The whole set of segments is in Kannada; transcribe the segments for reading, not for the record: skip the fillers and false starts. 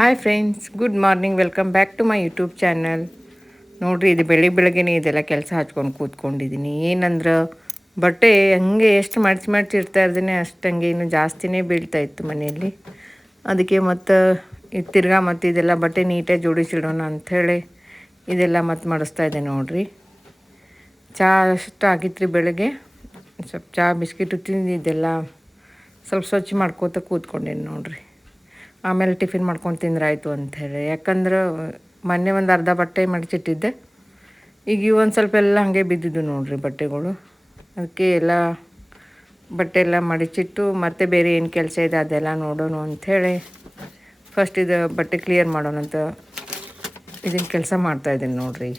Hi friends, good morning. Welcome back to my YouTube channel. ನೋಡಿರಿ, ಇದು ಬೆಳಗ್ಗೆನೇ ಇದೆಲ್ಲ ಕೆಲಸ ಹಚ್ಕೊಂಡು ಕೂತ್ಕೊಂಡಿದ್ದೀನಿ. ಏನಂದ್ರೆ ಬಟ್ಟೆ ಹಂಗೆ ಎಷ್ಟು ಮಡ್ಚಿ ಇರ್ತಾ ಇರ್ತೀನಿ, ಅಷ್ಟು ಹಂಗೆ ಇನ್ನೂ ಜಾಸ್ತಿನೇ ಬೀಳ್ತಾಯಿತ್ತು ಮನೆಯಲ್ಲಿ. ಅದಕ್ಕೆ ಮತ್ತು ತಿರ್ಗಾ ಮತ್ತು ಇದೆಲ್ಲ ಬಟ್ಟೆ ನೀಟಾಗಿ ಜೋಡಿಸಿಡೋಣ ಅಂಥೇಳಿ ಇದೆಲ್ಲ ಮತ್ತು ಮಾಡಿಸ್ತಾ ಇದೆ ನೋಡಿರಿ. ಚಹಾ ಅಷ್ಟು ಆಗಿತ್ತು ರೀ ಬೆಳಗ್ಗೆ. ಸ್ವಲ್ಪ ಚಹಾ ಬಿಸ್ಕಿಟು ತಿಂದು ಇದೆಲ್ಲ ಸ್ವಲ್ಪ ಸ್ವಚ್ಛ ಮಾಡ್ಕೋತ ಕೂತ್ಕೊಂಡೇನಿ ನೋಡಿರಿ. ಆಮೇಲೆ ಟಿಫಿನ್ ಮಾಡ್ಕೊಂಡು ತಿಂದ್ರಾಯ್ತು ಅಂಥೇಳಿ. ಯಾಕಂದ್ರೆ ಮೊನ್ನೆ ಒಂದು ಅರ್ಧ ಬಟ್ಟೆ ಮಡಚಿಟ್ಟಿದ್ದೆ. ಈಗ ಒಂದು ಸ್ವಲ್ಪ ಎಲ್ಲ ಹಾಗೆ ಬಿದ್ದಿದ್ದು ನೋಡಿರಿ ಬಟ್ಟೆಗಳು. ಅದಕ್ಕೆ ಎಲ್ಲ ಬಟ್ಟೆ ಎಲ್ಲ ಮಡಚಿಟ್ಟು ಮತ್ತೆ ಬೇರೆ ಏನು ಕೆಲಸ ಇದೆ ಅದೆಲ್ಲ ನೋಡೋಣ ಅಂಥೇಳಿ ಫಸ್ಟ್ ಇದು ಬಟ್ಟೆ ಕ್ಲಿಯರ್ ಮಾಡೋಣ ಅಂತ ಇದನ್ನು ಕೆಲಸ ಮಾಡ್ತಾಯಿದ್ದೀನಿ ನೋಡಿರಿ.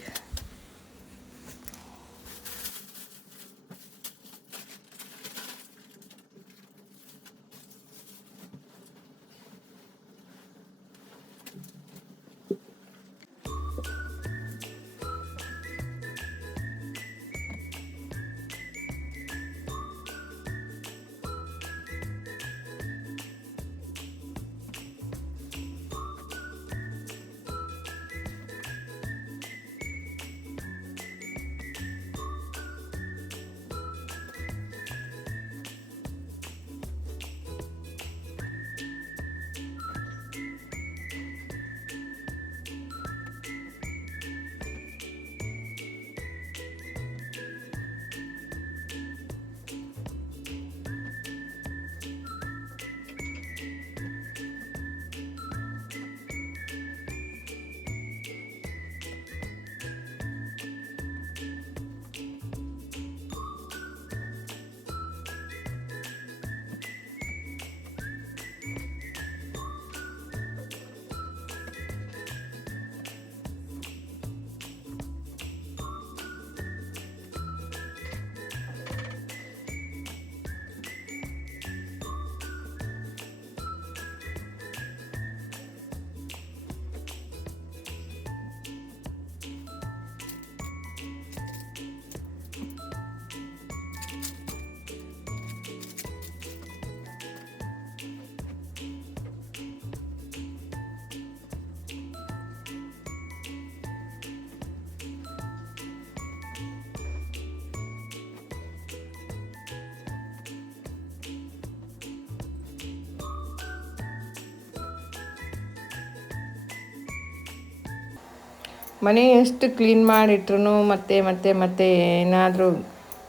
ಮನೆ ಎಷ್ಟು ಕ್ಲೀನ್ ಮಾಡಿಟ್ರು ಮತ್ತೆ ಮತ್ತೆ ಮತ್ತೆ ಏನಾದರೂ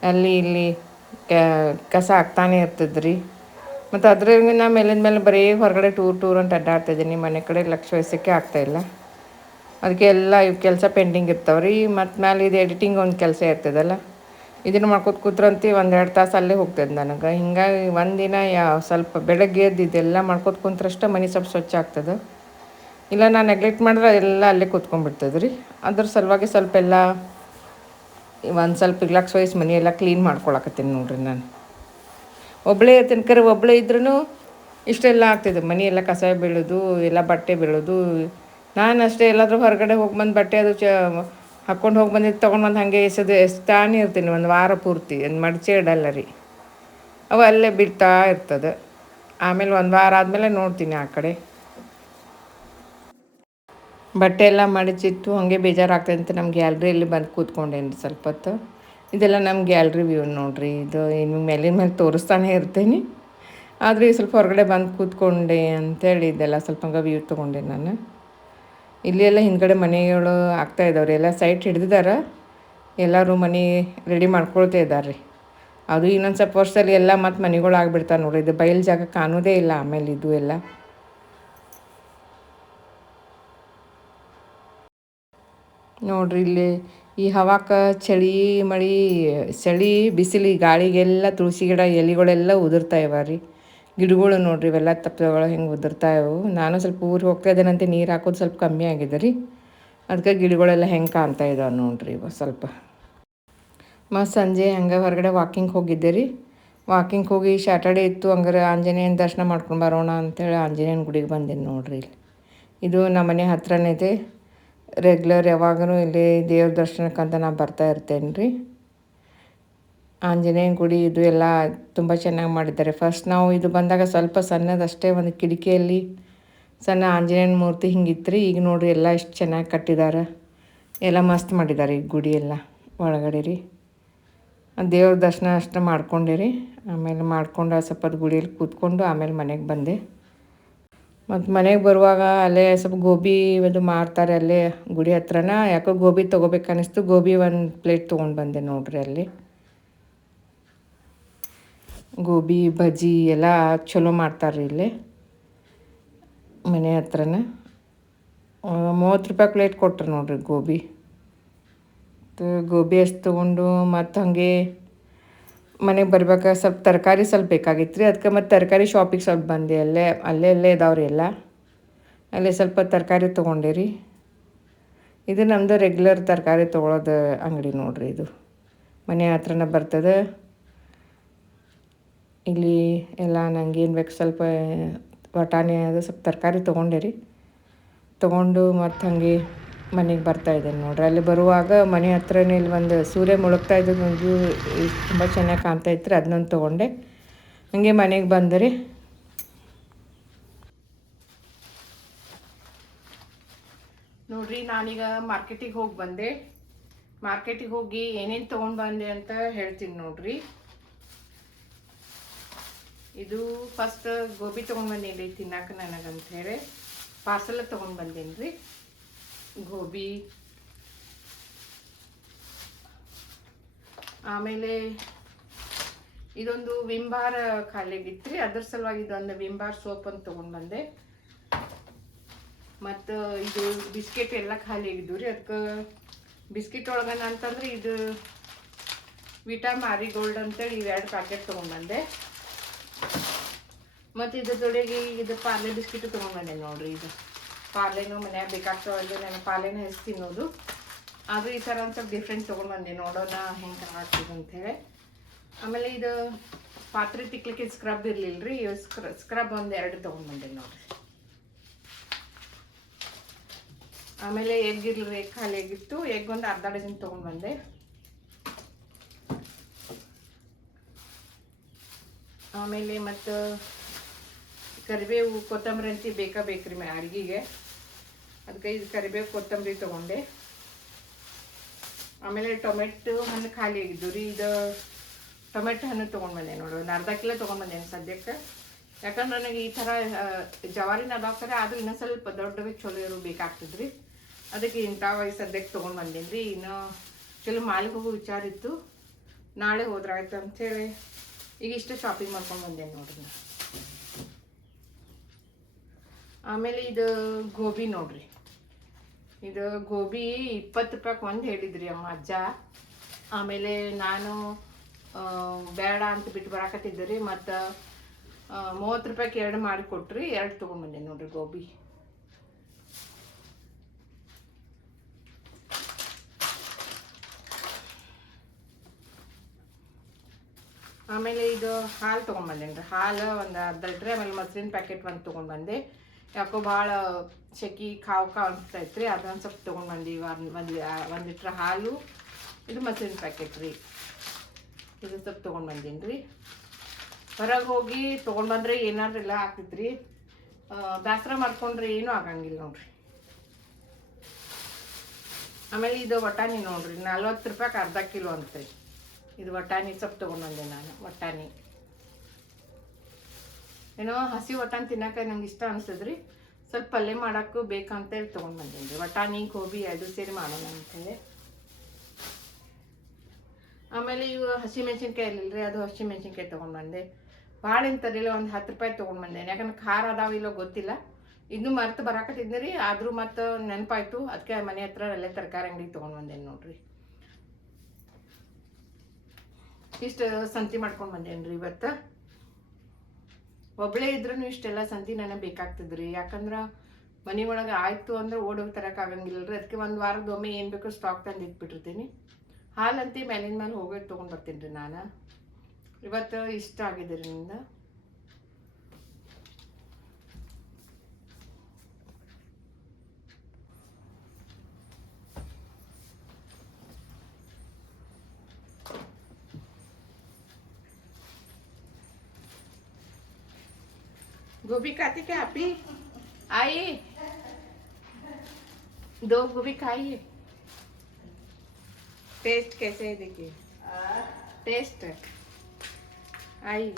ಅಲ್ಲಿ ಇಲ್ಲಿ ಕಸ ಆಗ್ತಾನೆ ಇರ್ತದ್ರಿ. ಮತ್ತು ಅದ್ರಾಗ ನಾ ಮೇಲಿಂದ ಮೇಲೆ ಬರೀ ಹೊರಗಡೆ ಟೂರ್ ಅಂತ ಅಡ್ಡಾಡ್ತಾಯಿದ್ದೀನಿ. ಮನೆ ಕಡೆ ಲಕ್ಷ ವಹಿಸೋಕ್ಕೆ ಆಗ್ತಾಯಿಲ್ಲ. ಅದಕ್ಕೆ ಎಲ್ಲ ಇವು ಕೆಲಸ ಪೆಂಡಿಂಗ್ ಇರ್ತಾವ್ರಿ. ಮತ್ತು ಮೇಲೆ ಇದು ಎಡಿಟಿಂಗ್ ಒಂದು ಕೆಲಸ ಇರ್ತದಲ್ಲ, ಇದನ್ನು ಮಾಡ್ಕೊತ ಕೂತ್ರಂತೆ 1-2 ತಾಸು ಅಲ್ಲೇ ಹೋಗ್ತದೆ ನನಗೆ. ಹಿಂಗಾಗಿ ಒಂದಿನ ಸ್ವಲ್ಪ ಬೆಳಗ್ಗೆ ಎದ್ದು ಇದೆಲ್ಲ ಮಾಡ್ಕೊತ ಕುಂತ್ರಷ್ಟ ಮನೆ ಸ್ವಲ್ಪ ಸ್ವಚ್ಛ ಆಗ್ತದೆ. ಇಲ್ಲ ನಾನು ನೆಗ್ಲೆಕ್ಟ್ ಮಾಡಿದ್ರೆ ಎಲ್ಲ ಅಲ್ಲೇ ಕೂತ್ಕೊಂಡ್ಬಿಡ್ತದೆ ರೀ. ಅದ್ರ ಸಲುವಾಗಿ ಸ್ವಲ್ಪ ಎಲ್ಲ ಒಂದು ಸ್ವಲ್ಪ ರಿಲ್ಯಾಕ್ಸ್ ವಹಿಸಿ ಮನೆಯೆಲ್ಲ ಕ್ಲೀನ್ ಮಾಡ್ಕೊಳಕತ್ತೀನಿ ನೋಡ್ರಿ. ನಾನು ಒಬ್ಬಳೇ ತನಕ ಒಬ್ಬಳೇ ಇದ್ರೂ ಇಷ್ಟೆಲ್ಲ ಆಗ್ತದೆ. ಮನೆಯೆಲ್ಲ ಕಸ ಬೀಳೋದು, ಎಲ್ಲ ಬಟ್ಟೆ ಬೀಳೋದು. ನಾನು ಅಷ್ಟೇ ಎಲ್ಲಾದರೂ ಹೊರಗಡೆ ಹೋಗಿ ಬಂದು ಬಟ್ಟೆ ಅದು ಹಾಕ್ಕೊಂಡು ಹೋಗಿ ಬಂದಿದ್ದು ತೊಗೊಂಡು ಬಂದು ಹಾಗೆ ಎಸ್ತಾನೆ ಇರ್ತೀನಿ ಒಂದು ವಾರ ಪೂರ್ತಿ. ಮಡಚೇ ಇಡಲ್ಲ ರೀ. ಅವು ಅಲ್ಲೇ ಬೀಳ್ತಾ ಇರ್ತದೆ. ಆಮೇಲೆ ಒಂದು ವಾರ ಆದಮೇಲೆ ನೋಡ್ತೀನಿ ಆ ಕಡೆ. ಬಟ್ಟೆ ಎಲ್ಲ ಮಡಚಿಟ್ಟು ಹಾಗೆ ಬೇಜಾರಾಗ್ತದೆ ಅಂತ ನಮ್ಮ ಗ್ಯಾಲ್ರಿಯಲ್ಲಿ ಬಂದು ಕೂತ್ಕೊಂಡೇನಿ ಸ್ವಲ್ಪ ಹೊತ್ತು. ಇದೆಲ್ಲ ನಮ್ಮ ಗ್ಯಾಲ್ರಿ ವ್ಯೂ ನೋಡಿರಿ. ಇದು ಇನ್ನು ಮೇಲಿನ ಮೇಲೆ ತೋರಿಸ್ತಾನೆ ಇರ್ತೀನಿ. ಆದರೆ ಈ ಸ್ವಲ್ಪ ಹೊರಗಡೆ ಬಂದು ಕೂತ್ಕೊಂಡೆ ಅಂಥೇಳಿ ಇದೆಲ್ಲ ಸ್ವಲ್ಪ ಹಂಗೆ ವ್ಯೂ ತೊಗೊಂಡೆ ನಾನು. ಇಲ್ಲಿ ಎಲ್ಲ ಹಿಂದ್ಗಡೆ ಮನೆಗಳು ಆಗ್ತಾಯಿದ್ದಾವ್ರಿ. ಎಲ್ಲ ಸೈಟ್ ಹಿಡ್ದಿದ್ದಾರೆ. ಎಲ್ಲರೂ ಮನೆ ರೆಡಿ ಮಾಡ್ಕೊಳ್ತಾ ಇದ್ದಾರೆ ರೀ. ಅದು ಇನ್ನೊಂದು ಸ್ವಲ್ಪ ವರ್ಷದಲ್ಲಿ ಎಲ್ಲ ಮತ್ತು ಮನೆಗಳು ಆಗಿಬಿಡ್ತಾವೆ ನೋಡಿರಿ. ಇದು ಬಯಲು ಜಾಗ ಕಾಣೋದೇ ಇಲ್ಲ ಆಮೇಲೆ ಇದು ಎಲ್ಲ. ನೋಡ್ರಿ ಇಲ್ಲಿ ಈ ಹವಾಕ್ಕೆ ಚಳಿ ಬಿಸಿಲು ಗಾಳಿಗೆಲ್ಲ ತುಳಸಿ ಗಿಡ ಎಲೆಗಳೆಲ್ಲ ಉದುರ್ತಾ ಇವೆ ರೀ. ಗಿಡಗಳು ನೋಡ್ರಿ ಇವೆಲ್ಲ ತಪ್ಪಗಳು ಹಿಂಗೆ ಉದುರ್ತಾ ಇವು. ನಾನು ಸ್ವಲ್ಪ ಊರಿಗೆ ಹೋಗ್ತಾ ಇದ್ದೇನಂತೆ ನೀರು ಹಾಕೋದು ಸ್ವಲ್ಪ ಕಮ್ಮಿ ಆಗಿದೆ ರೀ. ಅದಕ್ಕೆ ಗಿಡಗಳೆಲ್ಲ ಹೆಂಗೆ ಕಾಣ್ತಾ ಇದ್ದಾವೆ ನೋಡ್ರಿ ಇವು ಸ್ವಲ್ಪ. ಮತ್ತು ಸಂಜೆ ಹಂಗೆ ಹೊರಗಡೆ ವಾಕಿಂಗ್ ಹೋಗಿದ್ದೆ ರೀ. ವಾಕಿಂಗ್ ಹೋಗಿ ಸ್ಯಾಟರ್ಡೇ ಇತ್ತು, ಹಂಗಾರೆ ಆಂಜನೇಯನ ದರ್ಶನ ಮಾಡ್ಕೊಂಡು ಬರೋಣ ಅಂಥೇಳಿ ಆಂಜನೇಯನ ಗುಡಿಗೆ ಬಂದೀನಿ ನೋಡ್ರಿ. ಇಲ್ಲಿ ಇದು ನಮ್ಮ ಮನೆ ಹತ್ರನೇ ಇದೆ. ರೆಗ್ಯುಲರ್ ಯಾವಾಗಲೂ ಇಲ್ಲಿ ದೇವ್ರ ದರ್ಶನಕ್ಕಂತ ನಾನು ಬರ್ತಾ ಇರ್ತೇನೆ ರೀ. ಆಂಜನೇಯನ ಗುಡಿ ಇದು ಎಲ್ಲ ತುಂಬ ಚೆನ್ನಾಗಿ ಮಾಡಿದ್ದಾರೆ. ಫಸ್ಟ್ ನಾವು ಇದು ಬಂದಾಗ ಸ್ವಲ್ಪ ಸಣ್ಣದಷ್ಟೇ ಒಂದು ಕಿಟಕಿಯಲ್ಲಿ ಸಣ್ಣ ಆಂಜನೇಯನ ಮೂರ್ತಿ ಹಿಂಗಿತ್ತು ರೀ. ಈಗ ನೋಡಿರಿ ಎಲ್ಲ ಎಷ್ಟು ಚೆನ್ನಾಗಿ ಕಟ್ಟಿದ್ದಾರೆ, ಎಲ್ಲ ಮಸ್ತ್ ಮಾಡಿದ್ದಾರೆ ಈ ಗುಡಿ ಎಲ್ಲ ಒಳಗಡೆ ರೀ. ದೇವ್ರ ದರ್ಶನ ಅಷ್ಟು ಮಾಡ್ಕೊಂಡೆ ಆಮೇಲೆ ಮಾಡ್ಕೊಂಡು ಸ್ವಲ್ಪ ಗುಡಿಯಲ್ಲಿ ಕೂತ್ಕೊಂಡು ಆಮೇಲೆ ಮನೆಗೆ ಬಂದೆ. ಮತ್ತು ಮನೆಗೆ ಬರುವಾಗ ಅಲ್ಲೇ ಸ್ವಲ್ಪ ಗೋಬಿ ಅದು ಮಾರ್ತಾರೆ ಅಲ್ಲೇ ಗುಡಿ ಹತ್ರನ. ಯಾಕೋ ಗೋಬಿ ತೊಗೋಬೇಕು ಅನ್ನಿಸ್ತು, ಗೋಬಿ ಒಂದು ಪ್ಲೇಟ್ ತೊಗೊಂಡು ಬಂದೆ ನೋಡ್ರಿ. ಅಲ್ಲಿ ಗೋಬಿ ಬಜ್ಜಿ ಎಲ್ಲ ಚಲೋ ಮಾಡ್ತಾರೆ ಇಲ್ಲಿ ಮನೆ ಹತ್ರನ. 30 ರೂಪಾಯಿ ಪ್ಲೇಟ್ ಕೊಟ್ರು ನೋಡ್ರಿ ಗೋಬಿ. ಗೋಬಿ ಅಷ್ಟು ತೊಗೊಂಡು ಮತ್ತು ಹಾಗೆ ಮನೆಗೆ ಬರ್ಬೇಕಾದ್ರೆ ಸ್ವಲ್ಪ ತರಕಾರಿ ಸ್ವಲ್ಪ ಬೇಕಾಗಿತ್ತು ರೀ. ಅದಕ್ಕೆ ಮತ್ತು ತರಕಾರಿ ಶಾಪಿಗೆ ಸ್ವಲ್ಪ ಬಂದೆ. ಅಲ್ಲೇ ಇದಾವ್ರಿ ಎಲ್ಲ. ಅಲ್ಲೇ ಸ್ವಲ್ಪ ತರಕಾರಿ ತೊಗೊಂಡೆ ರೀ. ಇದು ನಮ್ಮದು ರೆಗ್ಯುಲರ್ ತರಕಾರಿ ತೊಗೊಳೋದು ಅಂಗಡಿ ನೋಡ್ರಿ. ಇದು ಮನೆ ಹತ್ರನೇ ಬರ್ತದೆ. ಇಲ್ಲಿ ಎಲ್ಲ ನಂಗೇನು ಬೇಕು ಸ್ವಲ್ಪ ಬಟಾಣಿ ಅದು ಸ್ವಲ್ಪ ತರಕಾರಿ ತೊಗೊಂಡೆ ರೀ. ತೊಗೊಂಡು ಮತ್ತು ಹಾಗೆ ಮನೆಗೆ ಬರ್ತಾಯಿದ್ದೇನೆ ನೋಡ್ರಿ. ಅಲ್ಲಿ ಬರುವಾಗ ಮನೆ ಹತ್ರನೇ ಇಲ್ಲಿ ಒಂದು ಸೂರ್ಯ ಮುಳುಗ್ತಾ ಇದ್ದದ್ದು ಒಂದು ತುಂಬ ಚೆನ್ನಾಗಿ ಕಾಣ್ತಾ ಇತ್ತು ರೀ. ಅದನ್ನೊಂದು ತೊಗೊಂಡೆ. ಹಾಗೆ ಮನೆಗೆ ಬಂದರೆ ನೋಡ್ರಿ, ನಾನೀಗ ಮಾರ್ಕೆಟಿಗೆ ಹೋಗಿ ಬಂದೆ. ಮಾರ್ಕೆಟಿಗೆ ಹೋಗಿ ಏನೇನು ತೊಗೊಂಡು ಬಂದೆ ಅಂತ ಹೇಳ್ತೀನಿ ನೋಡ್ರಿ. ಇದು ಫಸ್ಟ್ ಗೋಬಿ ತೊಗೊಂಡು ಬಂದೇನಿ ತಿನ್ನಕ್ಕೆ ನನಗಂತ ಹೇಳಿ ಪಾರ್ಸೆಲ್ ತೊಗೊಂಡು ಬಂದೇನಿ ರೀ. ಗೋಬಿ, ಆಮೇಲೆ ಇದೊಂದು ವಿಮ್ ಬಾರ್ ಖಾಲಿಯಾಗಿತ್ತು ರೀ. ಅದ್ರ ಸಲುವಾಗಿ ಇದೊಂದು ವಿಮ್ ಬಾರ್ ಸೋಪ್ ಅಂತ ತೊಗೊಂಡು ಬಂದೆ. ಮತ್ತು ಇದು ಬಿಸ್ಕೆಟ್ ಎಲ್ಲ ಖಾಲಿ ಆಗಿದ್ದು ರೀ. ಅದಕ್ಕೆ ಬಿಸ್ಕಿಟ್ ಒಳಗನ ಅಂತಂದ್ರೆ ಇದು ವಿಟಾ ಮಾರಿಗೋಲ್ಡ್ ಅಂತೇಳಿ ಇವೆರಡು ಪ್ಯಾಕೆಟ್ ತೊಗೊಂಡ್ಬಂದೆ. ಮತ್ತು ಇದ್ರದೊಳಗೆ ಇದು ಪಾರ್ಲೆ ಬಿಸ್ಕಿಟು ತೊಗೊಂಡ್ಬಂದೆ ನೋಡ್ರಿ. ಇದು ಪಾರ್ಲೆನೂ ಮನ್ಯಾಗ ಬೇಕಾಗ್ತಾವಲ್ಲಿ, ನಾನು ಪಾರ್ಲೆನ ಹೆಚ್ಚು ತಿನ್ನೋದು. ಆದರೂ ಈ ಥರ ಒಂದು ಸ್ವಲ್ಪ ಡಿಫ್ರೆಂಟ್ ತೊಗೊಂಡ್ಬಂದೆ, ನೋಡೋಣ ಹೆಂಗೆ ಆಗ್ತದೆ ಅಂಥೇಳಿ. ಆಮೇಲೆ ಇದು ಪಾತ್ರೆ ತಿಕ್ಲಿಕ್ಕೆ ಸ್ಕ್ರಬ್ ಇರಲಿಲ್ಲ ರೀ. ಸ್ಕ್ರಬ್ ಒಂದು 2 ತೊಗೊಂಡ್ಬಂದೆ ನೋಡ್ರಿ. ಆಮೇಲೆ ಎಗ್ ಇರಲಿ, ಎಗ್ ಖಾಲಿ ಆಗಿತ್ತು. ಎಗ್ ಒಂದು ಅರ್ಧ ಡಜನ್ ತೊಗೊಂಡ್ಬಂದೆ. ಆಮೇಲೆ ಮತ್ತು ಕರಿಬೇವು ಕೊತ್ತಂಬರಿ ಅಂತ ಬೇಕ್ರಿ ಅಡುಗೆಗೆ. ಅದಕ್ಕೆ ಇದು ಕರಿಬೇವು ಕೊತ್ತಂಬರಿ ತೊಗೊಂಡೆ. ಆಮೇಲೆ ಟೊಮೆಟೊ ಹಣ್ಣು ಖಾಲಿ ಆಗಿದ್ದು ರೀ. ಇದು ಟೊಮೆಟೊ ಹಣ್ಣು ತೊಗೊಂಡ್ಬಂದೆ ನೋಡಿ. ಒಂದು ಅರ್ಧ ಕಿಲೋ ತೊಗೊಂಡ್ಬಂದೇನೆ ಸದ್ಯಕ್ಕೆ. ಯಾಕಂದ್ರೆ ನನಗೆ ಈ ಥರ ಜವಾರಿನ ಅದಾವ್ತಾರೆ, ಅದು ಇನ್ನೂ ಸ್ವಲ್ಪ ದೊಡ್ಡವೇ ಚಲೋ ಇರೋ ಬೇಕಾಗ್ತದ್ರಿ. ಅದಕ್ಕೆ ಇಂಥವು ಸದ್ಯಕ್ಕೆ ತೊಗೊಂಡು ಬಂದೇನಿ ರೀ. ಇನ್ನು ಕೆಲವು ಮಾಲಿಗೆ ಹೋಗೋ ವಿಚಾರ ಇತ್ತು, ನಾಳೆ ಹೋದ್ರಾಯ್ತು ಅಂಥೇಳಿ ಈಗ ಇಷ್ಟು ಶಾಪಿಂಗ್ ಮಾಡ್ಕೊಂಡು ಬಂದೇನೆ ನೋಡ್ರಿ. ಆಮೇಲೆ ಇದು ಗೋಬಿ ನೋಡ್ರಿ. ಇದು ಗೋಬಿ 20 ರೂಪಾಯಿಗೆ ಒಂದು ಹೇಳಿದ್ರಿ ಅಮ್ಮ ಅಜ್ಜ. ಆಮೇಲೆ ನಾನು ಬೇಡ ಅಂತ ಬಿಟ್ಟು ಬರಾಕತ್ತಿದ್ದೆ ರೀ. ಮತ್ತು 30 ರೂಪಾಯಿಗೆ 2 ಮಾಡಿ ಕೊಟ್ರಿ. 2 ತೊಗೊಂಡ್ಬಂದೆ ನೋಡ್ರಿ ಗೋಬಿ. ಆಮೇಲೆ ಇದು ಹಾಲು ತೊಗೊಂಡ್ಬಂದೇನಿ ರೀ. ಹಾಲು ಒಂದು ಅರ್ಧ ಲೀಟ್ರ್. ಆಮೇಲೆ ಮೊಸರಿನ ಪ್ಯಾಕೆಟ್ ಒಂದು ತೊಗೊಂಡ್ಬಂದೆ. ಯಾಕೋ ಭಾಳ ಶೆಕಿ ಕಾವು ಅನಿಸ್ತೈತೆ ರೀ. ಅದೊಂದು ಸ್ವಲ್ಪ ತೊಗೊಂಡ್ಬಂದು ಒಂದು ಲೀಟ್ರ್ ಹಾಲು. ಇದು ಮೊಸರಿನ ಪ್ಯಾಕೆಟ್ ರೀ. ಇದು ಸ್ವಲ್ಪ ತೊಗೊಂಡ್ಬಂದೀನಿ ರೀ. ಹೊರಗೆ ಹೋಗಿ ತೊಗೊಂಡ್ಬಂದ್ರೆ ಏನಾದ್ರೂ ಎಲ್ಲ ಆಗ್ತೈತೆ ರೀ. ಬೇಸರ ಮಾಡ್ಕೊಂಡ್ರೆ ಏನೂ ಆಗಂಗಿಲ್ಲ ನೋಡ್ರಿ. ಆಮೇಲೆ ಇದು ಬಟಾಣಿ ನೋಡ್ರಿ, 40 ರೂಪಾಯಿಗೆ ಅರ್ಧ ಕಿಲೋ ಅಂತೈತಿ. ಇದು ಬಟಾಣಿ ಸ್ವಲ್ಪ ತೊಗೊಂಡ್ಬಂದೆ ನಾನು. ಬಟಾಣಿ ಏನೋ ಹಸಿ ಬಟಾಣಿ ತಿನ್ನೋಕೆ ನಂಗೆ ಇಷ್ಟ ಅನಿಸ್ತದ್ರಿ. ಸ್ವಲ್ಪ ಪಲ್ಯ ಮಾಡೋಕ್ಕೂ ಬೇಕಂತೇಳಿ ತೊಗೊಂಡ್ಬಂದೇನಿ ರೀ. ಬಟಾಣಿ ಗೋಬಿ 2 ಸೇರಿ ಮಾಡೋಣ ಅಂತೇಳಿ. ಆಮೇಲೆ ಇವು ಹಸಿಮೆಣ್ಸಿನ್ಕಾಯಿ ಇರಲಿಲ್ಲ ರೀ, ಅದು ಹಸಿಮೆಣ್ಸಿನ್ಕಾಯಿ ತೊಗೊಂಡ್ಬಂದೆ. ಭಾಳ ಇಂಥದ್ದಿಲ್ಲ, ಒಂದು 10 ರೂಪಾಯಿ ತೊಗೊಂಡ್ಬಂದೇನೆ. ಯಾಕಂದ್ರೆ ಖಾರ ಅದಾವಿಲ್ಲೋ ಗೊತ್ತಿಲ್ಲ. ಇನ್ನೂ ಮರ್ತು ಬರಾಕತ್ತಿದ್ದೆ ರೀ. ಆದರೂ ಮತ್ತು ನೆನಪಾಯ್ತು, ಅದಕ್ಕೆ ಮನೆ ಹತ್ರ ಅಲ್ಲೇ ತರಕಾರಿ ಅಂಗಡಿಗೆ ತೊಗೊಂಡ್ಬಂದೇನೆ ನೋಡ್ರಿ. ಇಷ್ಟು ಸಂತಿ ಮಾಡ್ಕೊಂಡು ಬಂದೇನಿ ರೀ ಇವತ್ತು. ಒಬ್ಬಳೇ ಇದ್ರೂ ಇಷ್ಟೆಲ್ಲ ಸಂತಿ ನನಗೆ ಬೇಕಾಗ್ತದ್ರಿ. ಯಾಕಂದ್ರೆ ಮನೆ ಒಳಗೆ ಆಯಿತು ಅಂದ್ರೆ ಓಡೋಗಿ ತರೋಕ್ಕಾಗಂಗಿಲ್ಲ ರೀ. ಅದಕ್ಕೆ ಒಂದು ವಾರದೊಮ್ಮೆ ಏನು ಬೇಕೋ ಸ್ಟಾಕ್ ತಂದು ಇಟ್ಬಿಟ್ಟಿರ್ತೀನಿ. ಹಾಲಂತೆ ಮೇಲಿನ ಮೇಲೆ ಹೋಗಿ ತೊಗೊಂಡು ಬರ್ತೀನಿ ರೀ ನಾನು. ಇವತ್ತು ಇಷ್ಟ ಆಗಿದೆ ರೀ ನಿಂದ. गोभी खाते क्या आप ही? आइए 2 गोभी खाइए टेस्ट कैसे है देखिए टेस्ट आइए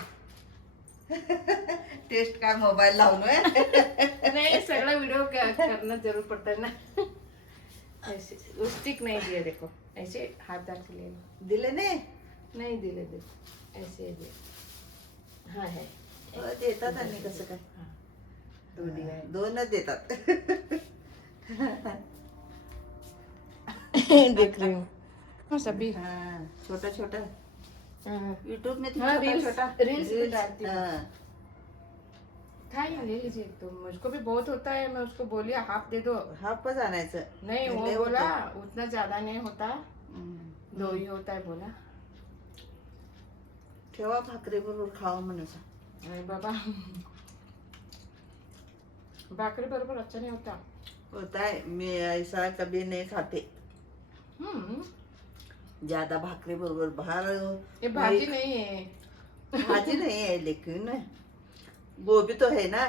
टेस्ट का मोबाईल लावून नहीं सगळा वीडियो करना जरूर पड़ता है ना ऐसे स्टिक नहीं दिया देखो ऐसे हाथ डाल के ले लो दिले नाही नहीं दिले दे ऐसे दे हाँ है देतात आणि कसं काय हाँ 2 दिया है 2च देतात देख रही हूँ हाँ सभी हाँ छोटा छोटा हाँ यूट्यूब में तो हाँ, छोटा रील्स- छोटा रील्स भी डालती हूँ। हाँ, खाइए ले लीजिए तो मुझको भी बहुत होता है मैं उसको बोली हाफ दे दो हाफच आणायचं नहीं वो लय बोला होतं. उतना ज्यादा नहीं होता हम्म. 2 ही होता है बोला ठेवा भाकरी बरोबर खावा म्हणायचं अरे बाबा भाकरी बरोबर अच्छा नहीं होता होता है मैं ऐसा कभी नहीं खाते हम्म ज्यादा भाकरी बरोबर बाहर ये भाजी नहीं है भाजी नहीं है लेकिन गोभी तो है ना